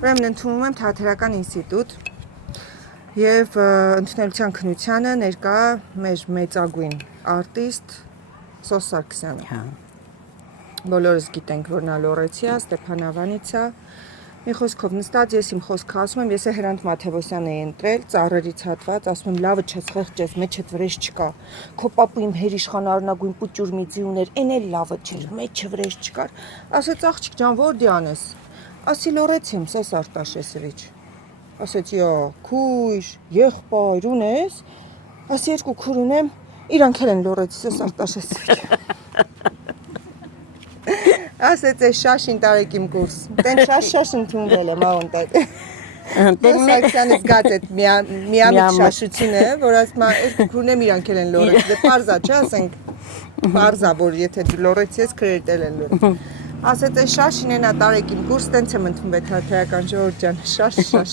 Ուրեմն ընդունում եմ Թատերական ինստիտուտ եւ ընդունելության քննությանը ներկա մեր մեծագույն արտիստ Սոս Սարգսյանը։ Բոլորս գիտենք, որ նա լոռեցի է, Ստեփանավանից է։ Մի խոսքով նստած ես իմ խոսքը ասում եմ, ես է Հրանտ Մաթևոսյանը էի ընտրել, ծառերից հատված, ասում եմ, լավը չես խեղճես, մեջդ վրեժ չկա։ Քո պապու իմ հերիշխան արնագույն պուճուր մի ձի ուներ, էն էլ լավը չէր, մեջը վրեժ չկար։ Ասեց աղջիկ ջան, որդի անես։ Ասի լոռեցի եմ, Սոս Արտաշեսովիչ։ Ասեց յա, քույր, եղբայր ունես։ Ասի երկու քուր ունեմ, իրանք էլ են լոռեցի, Սոս Արտաշեսովիչ։ Ասեց է շաշին տարեք իմ կուրս։ Տեն շաշ ընդունվել եմ աղոնտետ։ Սարգսյանը զգաց այդ միամիտ շաշությունը, որ ասում է, երկու քուրն եմ իրանք էլ են լոռեցի։ Դե պարզա, չէ, ասենք, պարզա, որ եթե դու լոռեցի ես, քրերդ էլ են լոռեցի։ Ասեց է շաշին ենա տարեք իմ կուրս, տենց եմ ընդունվել Թատերական ժողովուրդ ջան, շաշ։